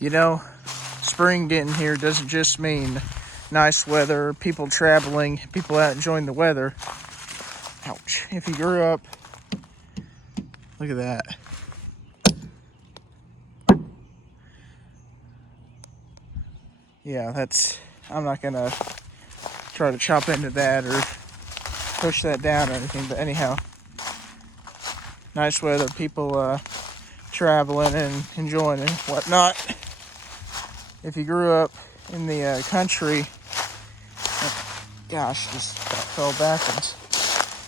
You know, spring getting here doesn't just mean nice weather, people traveling, people out enjoying the weather. Ouch. If you grew up, look at that. Yeah, I'm not gonna try to chop into that or push that down or anything, but anyhow, nice weather, people traveling and enjoying and whatnot. If you grew up in the country, gosh, just fell backwards,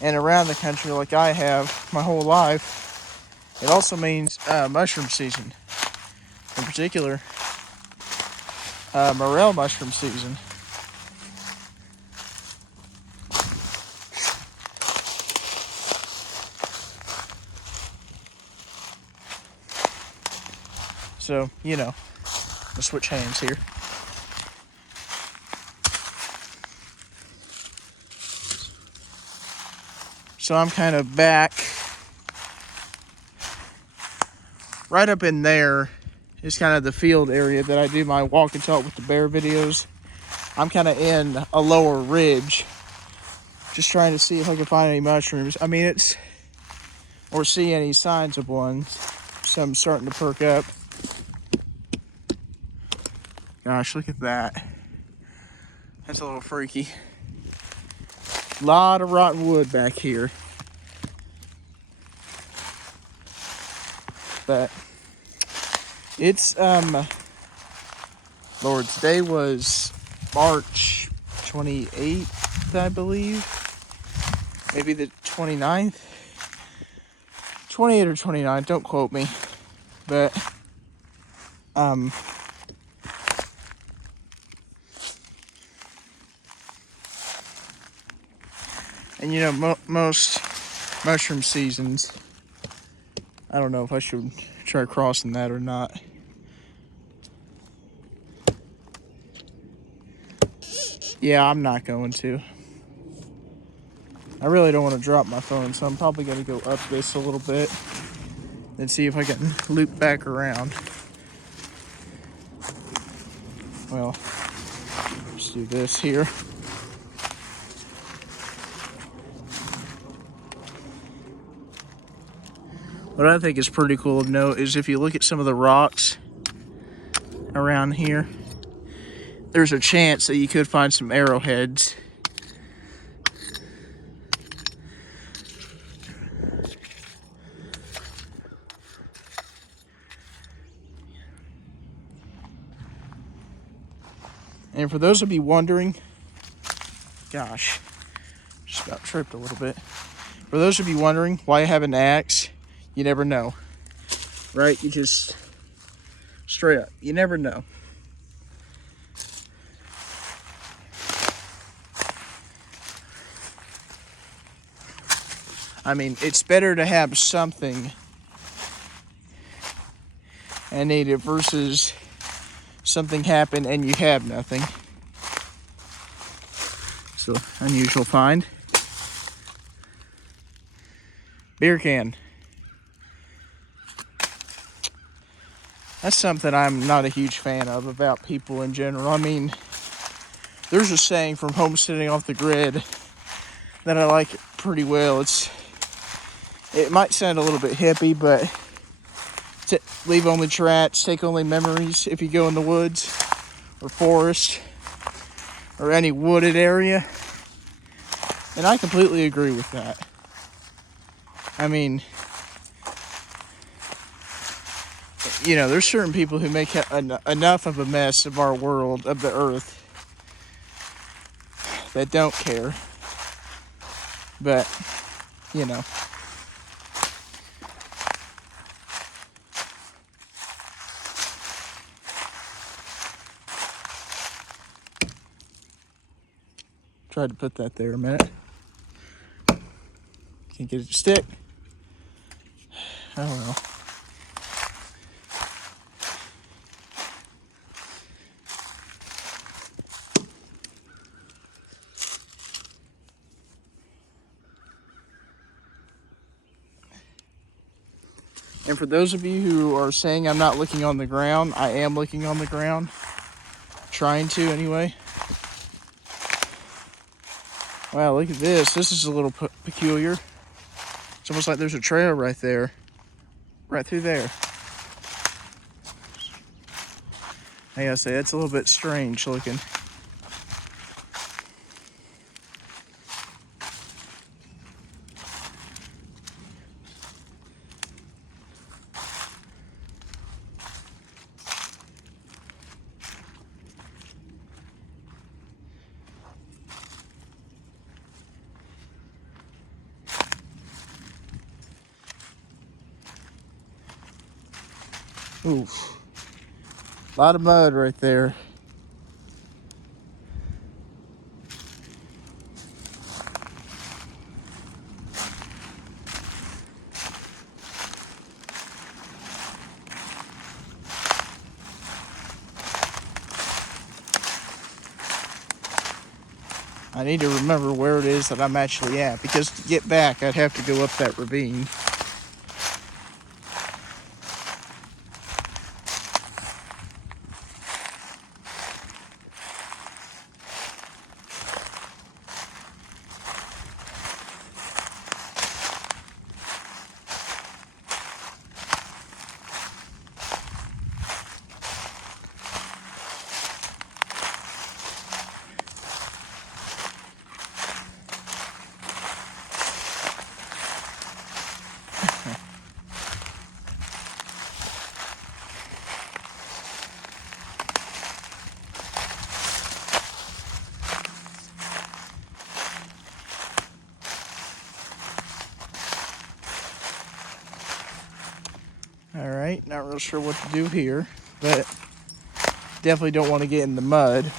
and around the country like I have my whole life, it also means mushroom season. In particular, morel mushroom season. So, you know, I'll switch hands here. So I'm kind of back. Right up in there is kind of the field area that I do my walk and talk with the bear videos. I'm kind of in a lower ridge, just trying to see if I can find any mushrooms. I mean, or see any signs of one. Some starting to perk up. Gosh, look at that. That's a little freaky. A lot of rotten wood back here. But it's, Lord, today was March 28th, I believe. Maybe the 29th. 28 or 29, don't quote me. But, and you know, most mushroom seasons, I don't know if I should try crossing that or not. Yeah, I'm not going to. I really don't want to drop my phone, so I'm probably going to go up this a little bit and see if I can loop back around. Well, let's do this here. What I think is pretty cool of note is if you look at some of the rocks around here, there's a chance that you could find some arrowheads. And for those of you wondering, gosh, just about tripped a little bit. For those of you wondering why I have an axe, you never know, right? You just, straight up, you never know. I mean, it's better to have something and need it versus something happen and you have nothing. So, unusual find. Beer can. That's something I'm not a huge fan of about people in general. I mean, there's a saying from Homesteading Off the Grid that I like pretty well. It might sound a little bit hippie, but leave only tracks, take only memories if you go in the woods or forest or any wooded area. And I completely agree with that. I mean, you know, there's certain people who make enough of a mess of our world, of the earth, that don't care. But, you know. Tried to put that there a minute. Can't get it to stick. I don't know. And for those of you who are saying I'm not looking on the ground, I am looking on the ground. Trying to, anyway. Wow, look at this. This is a little peculiar. It's almost like there's a trail right there. Right through there. I gotta say, that's a little bit strange looking. Oof. A lot of mud right there. I need to remember where it is that I'm actually at, because to get back, I'd have to go up that ravine. All right, not real sure what to do here, but definitely don't want to get in the mud.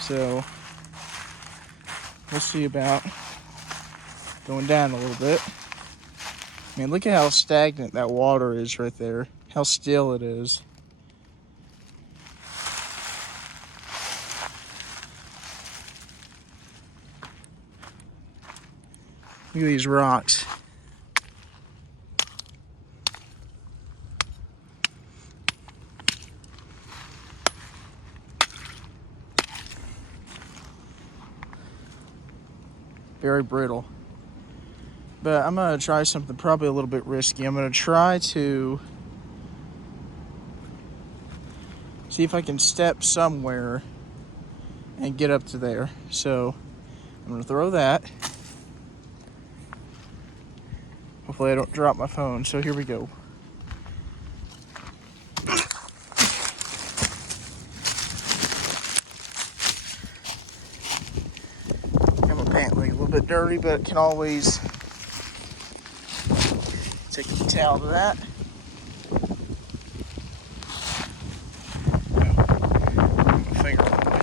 So we'll see about going down a little bit. I mean, look at how stagnant that water is right there. How still it is. Look at these rocks. Very brittle. But I'm gonna try something probably a little bit risky. I'm gonna try to see if I can step somewhere and get up to there. So I'm gonna throw that. Hopefully I don't drop my phone. So here we go. Got my pant leg a little bit dirty, but can always take the towel to that. My finger on the way.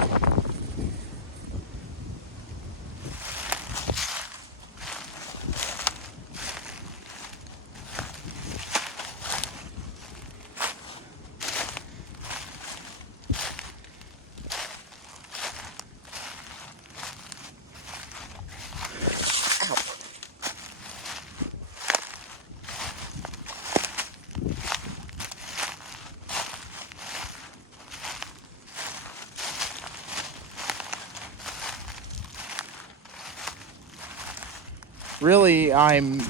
Really, I'm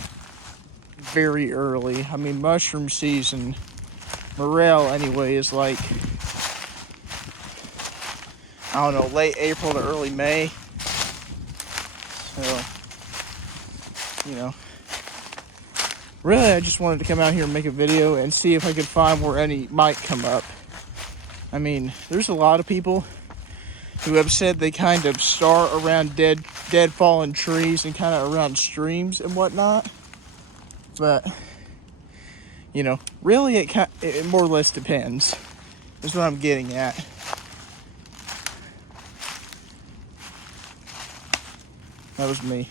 very early. I mean, mushroom season, morel anyway, is like, I don't know, late April to early May. So, you know, really I just wanted to come out here and make a video and see if I could find where any might come up. I mean, there's a lot of people who have said they kind of start around dead fallen trees and kind of around streams and whatnot. But, you know, really it more or less depends. That's what I'm getting at. That was me.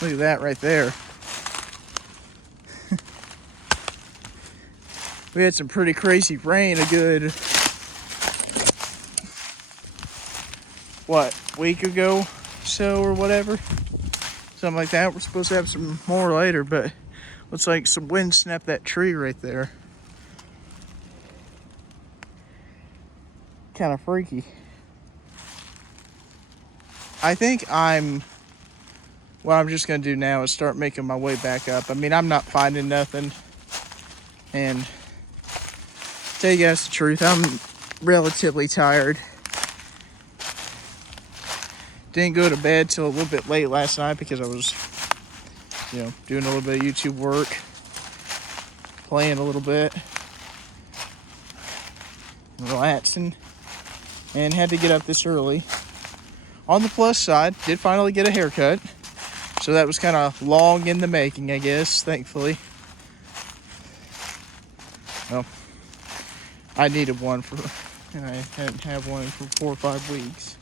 Look at that right there. We had some pretty crazy rain, a good, what, week ago so or whatever. something like that. We're supposed to have some more later, but looks like some wind snapped that tree right there. Kind of freaky. I think what I'm just gonna do now is start making my way back up. I mean, I'm not finding nothing, and to tell you guys the truth, I'm relatively tired. Didn't go to bed till a little bit late last night because I was, doing a little bit of YouTube work, playing a little bit, relaxing, and had to get up this early. On the plus side, did finally get a haircut, so that was kind of long in the making, I guess, thankfully. Well, I needed one and I hadn't had one for 4 or 5 weeks.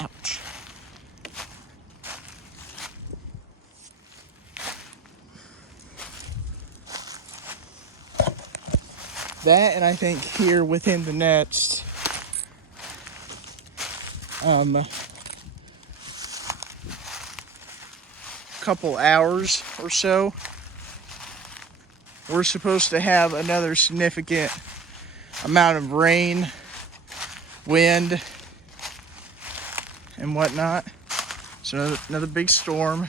Ouch. That, and I think here within the next couple hours or so, we're supposed to have another significant amount of rain, wind, and whatnot. So another big storm.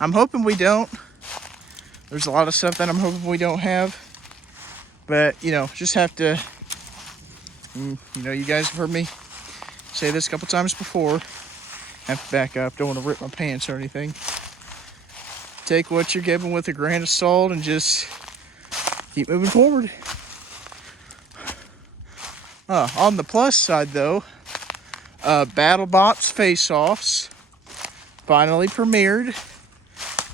I'm hoping we don't. There's a lot of stuff that I'm hoping we don't have. But, just have to, you guys have heard me say this a couple times before. Have to back up. Don't want to rip my pants or anything. Take what you're given with a grain of salt and just keep moving forward. On the plus side, though, BattleBots Face-Offs finally premiered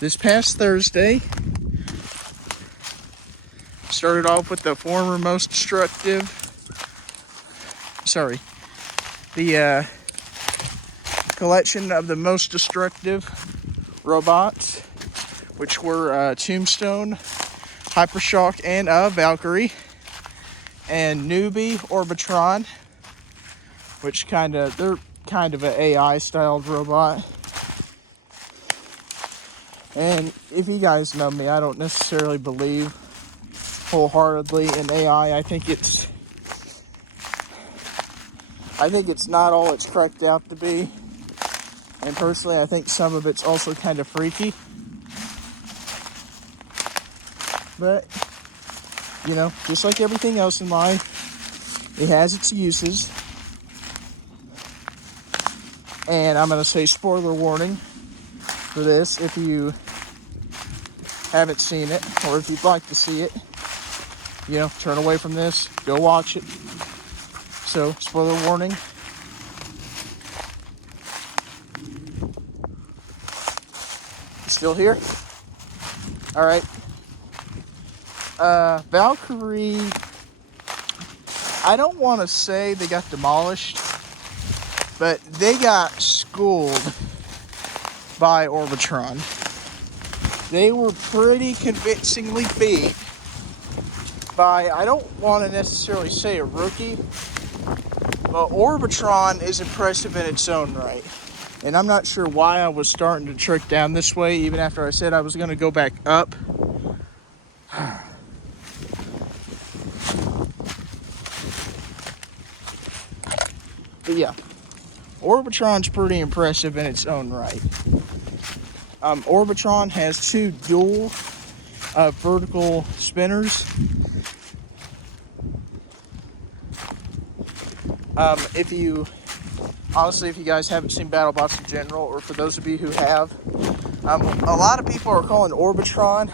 this past Thursday. Started off with the the collection of the most destructive robots, which were Tombstone, Hypershock, and Valkyrie, and Newbie, Orbitron, which they're kind of an AI styled robot. And if you guys know me, I don't necessarily believe wholeheartedly in AI. I think it's not all it's cracked out to be. And personally, I think some of it's also kind of freaky. But, just like everything else in life, it has its uses. And I'm going to say spoiler warning for this if you haven't seen it, or if you'd like to see it. Turn away from this, go watch it. So, spoiler warning. Still here? Alright. Valkyrie, I don't want to say they got demolished, but they got schooled by Orbitron. They were pretty convincingly beat by, I don't want to necessarily say a rookie, but Orbitron is impressive in its own right. And I'm not sure why I was starting to trick down this way, even after I said I was going to go back up. But yeah, Orbitron's pretty impressive in its own right. Orbitron has 2 dual vertical spinners. If you guys haven't seen BattleBots in general, or for those of you who have, a lot of people are calling Orbitron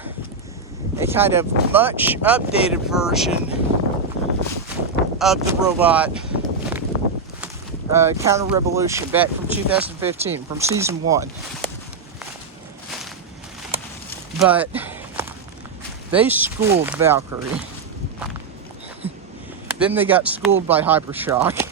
a kind of much updated version of the robot Counter Revolution back from 2015, from season 1. But they schooled Valkyrie. Then they got schooled by Hypershock.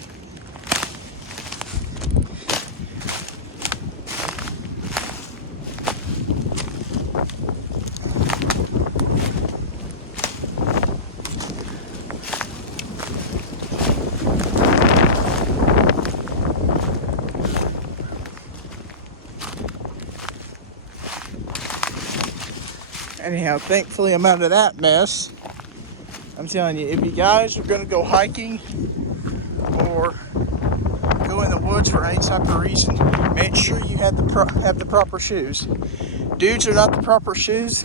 anyhow, thankfully I'm out of that mess. I'm telling you, if you guys are going to go hiking or go in the woods for any type of reason, make sure you have the proper shoes. Dudes are not the proper shoes,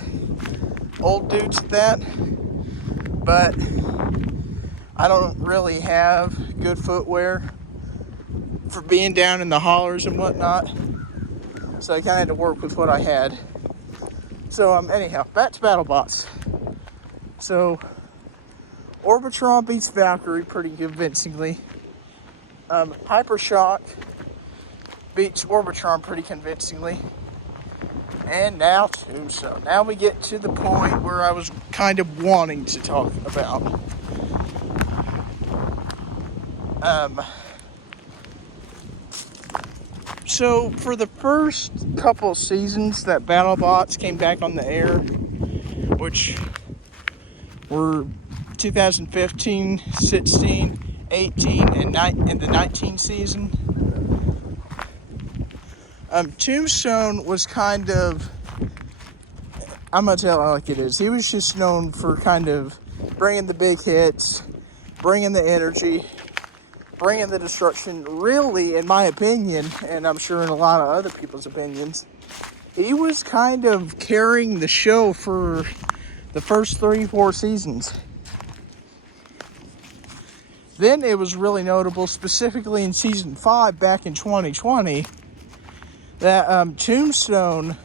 old dudes at that, but I don't really have good footwear for being down in the hollers and whatnot, so I kind of had to work with what I had. So anyhow, back to BattleBots. So Orbitron beats Valkyrie pretty convincingly. Hypershock beats Orbitron pretty convincingly. And now Tombstone. Now we get to the point where I was kind of wanting to talk about. So for the first couple seasons that BattleBots came back on the air, which were 2015, 16, 18, and the 19 season, Tombstone was kind of, I'm going to tell it like it is, he was just known for kind of bringing the big hits, bringing the energy, bringing the destruction. Really, in my opinion, and I'm sure in a lot of other people's opinions, he was kind of carrying the show for the first 3-4 seasons. Then it was really notable, specifically in season 5 back in 2020, that Tombstone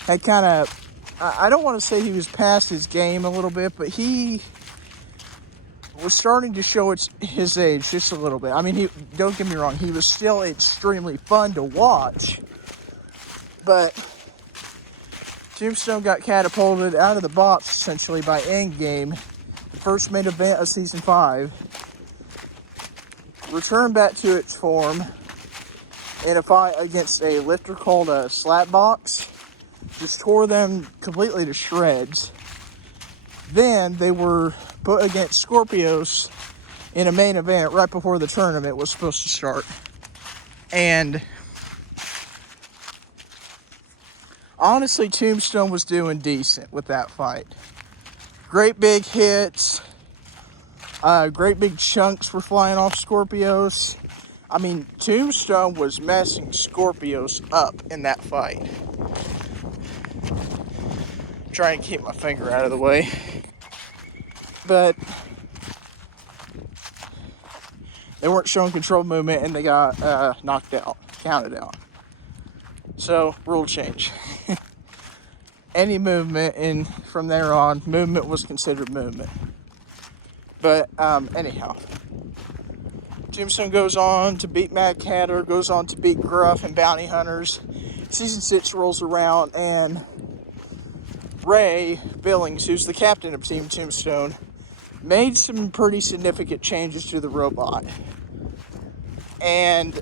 had kind of, I don't want to say he was past his game a little bit, but he was starting to show his age just a little bit. I mean, don't get me wrong, he was still extremely fun to watch, but Tombstone got catapulted out of the box essentially by Endgame, the first main event of season 5, returned back to its form in a fight against a lifter called a Slapbox, just tore them completely to shreds. Then they were put against Scorpios in a main event right before the tournament was supposed to start. And honestly, Tombstone was doing decent with that fight. Great big hits. Great big chunks were flying off Scorpios. I mean, Tombstone was messing Scorpios up in that fight. Trying to keep my finger out of the way. But they weren't showing controlled movement and they got knocked out, counted out. So, rule change. Any movement, from there on, movement was considered movement. But anyhow, Tombstone goes on to beat Mad Hatter, goes on to beat Gruff and Bounty Hunters. Season 6 rolls around and Ray Billings, who's the captain of Team Tombstone, made some pretty significant changes to the robot. And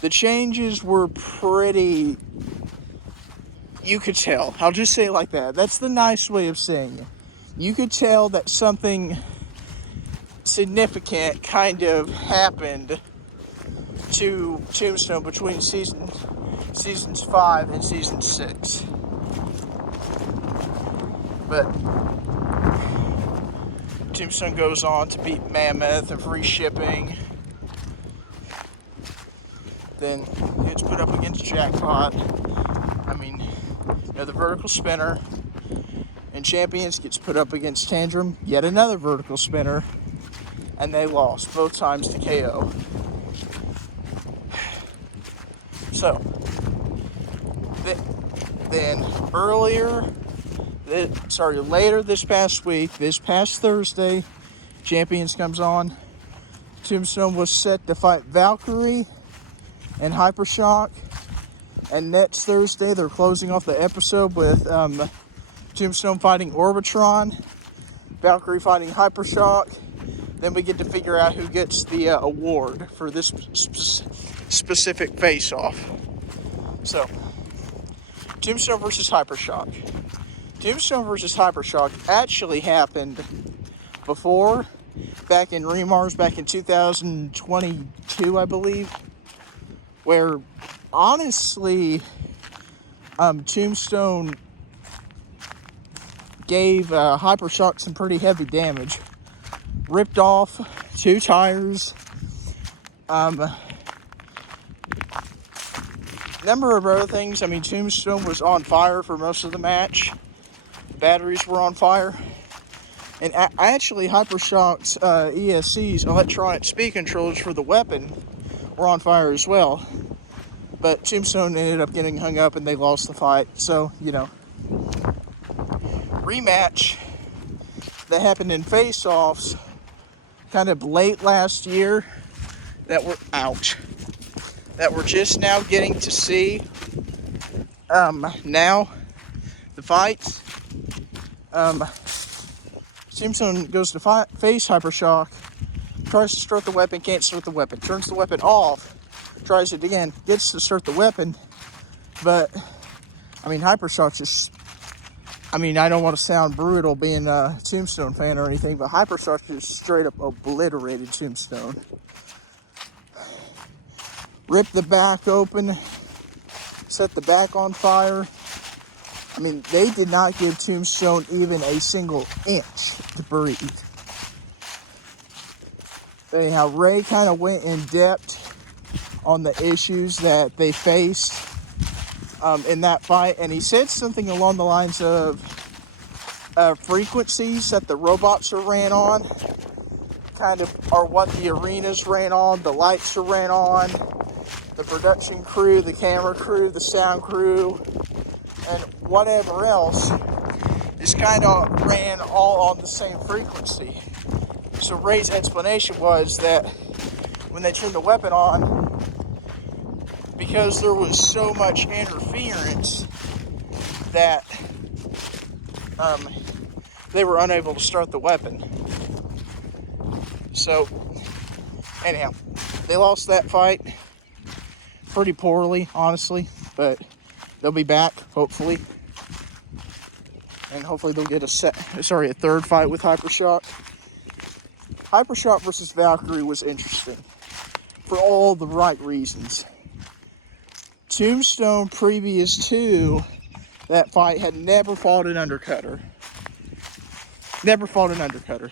the changes were pretty, you could tell. I'll just say it like that. That's the nice way of saying it. You could tell that something significant kind of happened to Tombstone between seasons 5 and season 6. But Tombstone goes on to beat Mammoth and free shipping. Then it's put up against Jackpot. I mean, the vertical spinner. And Champions gets put up against Tantrum, yet another vertical spinner. And they lost both times to KO. So, then later this past week, this past Thursday, Champions comes on. Tombstone was set to fight Valkyrie and Hypershock. And next Thursday, they're closing off the episode with Tombstone fighting Orbitron, Valkyrie fighting Hypershock. Then we get to figure out who gets the award for this specific face-off. So, Tombstone versus Hypershock. Tombstone versus Hypershock actually happened before, back in Remars, back in 2022, I believe, where honestly, Tombstone gave Hypershock some pretty heavy damage. Ripped off 2 tires. Number of other things. I mean, Tombstone was on fire for most of the match. Batteries were on fire. And actually, Hypershock's ESC's electronic speed controllers for the weapon were on fire as well. But Tombstone ended up getting hung up and they lost the fight. So, you know. Rematch that happened in face-offs kind of late last year that we're just now getting to see now the fights. Tombstone goes to face Hypershock, tries to start the weapon, can't start the weapon, turns the weapon off, tries it again, gets to start the weapon, but I mean, Hypershock just, I mean, I don't want to sound brutal being a Tombstone fan or anything, but Hypershock just straight up obliterated Tombstone. Ripped the back open, set the back on fire. I mean, they did not give Tombstone even a single inch to breathe. Anyhow, Ray kind of went in depth on the issues that they faced in that fight, and he said something along the lines of frequencies that the robots are ran on kind of are what the arenas ran on, the lights are ran on, the production crew, the camera crew, the sound crew, and whatever else is kind of ran all on the same frequency. So Ray's explanation was that when they turned the weapon on, because there was so much interference that they were unable to start the weapon. So anyhow, they lost that fight pretty poorly, honestly, but they'll be back, hopefully. And hopefully they'll get a third fight with Hypershock. Hypershock versus Valkyrie was interesting for all the right reasons. Tombstone, previous to that fight, had never fought an undercutter. Never fought an undercutter.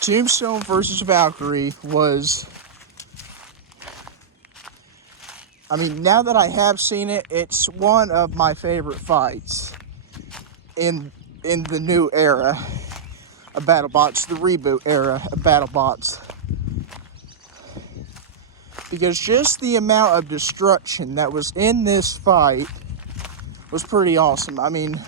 Tombstone versus Valkyrie was, I mean, now that I have seen it, it's one of my favorite fights in the new era of BattleBots, the reboot era of BattleBots. Because just the amount of destruction that was in this fight was pretty awesome. I mean,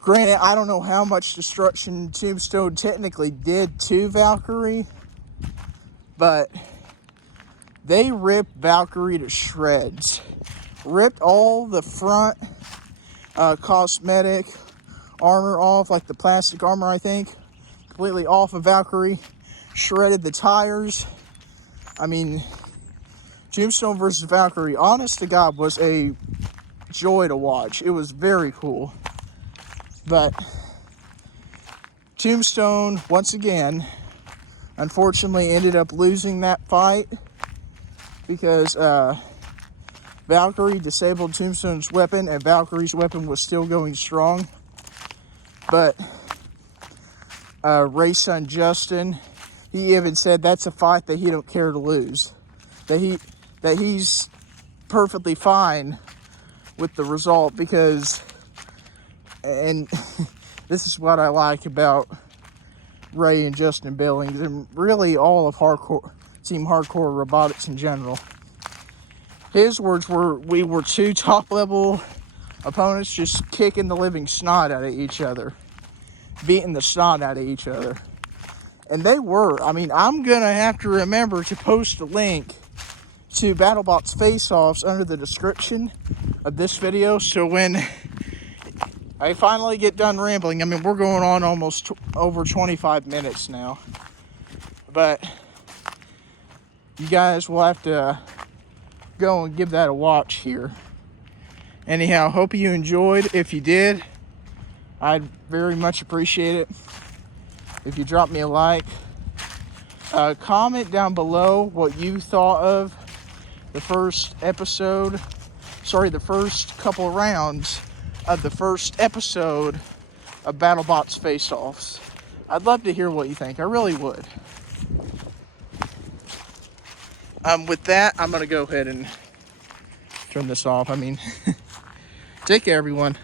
granted, I don't know how much destruction Tombstone technically did to Valkyrie, but they ripped Valkyrie to shreds. Ripped all the front cosmetic armor off, like the plastic armor, I think, completely off of Valkyrie. Shredded the tires. I mean, Tombstone versus Valkyrie, honest to God, was a joy to watch. It was very cool. But Tombstone, once again, unfortunately ended up losing that fight because Valkyrie disabled Tombstone's weapon and Valkyrie's weapon was still going strong. But Ray's son Justin, he even said that's a fight that he don't care to lose. That he's perfectly fine with the result because, and this is what I like about Ray and Justin Billings and really all of Team Hardcore Robotics in general. His words were, we were two top-level opponents just kicking the living snot out of each other. Beating the snot out of each other. And they were. I mean, I'm going to have to remember to post a link to BattleBots Face-Offs under the description of this video. So when I finally get done rambling, I mean, we're going on almost over 25 minutes now. But you guys will have to go and give that a watch here. Anyhow, hope you enjoyed. If you did, I'd very much appreciate it if you drop me a like. Comment down below what you thought of the first episode the first couple of rounds of the first episode of BattleBots Face-Offs. I'd love to hear what you think. I really would. With that, I'm going to go ahead and turn this off. I mean, take care, everyone.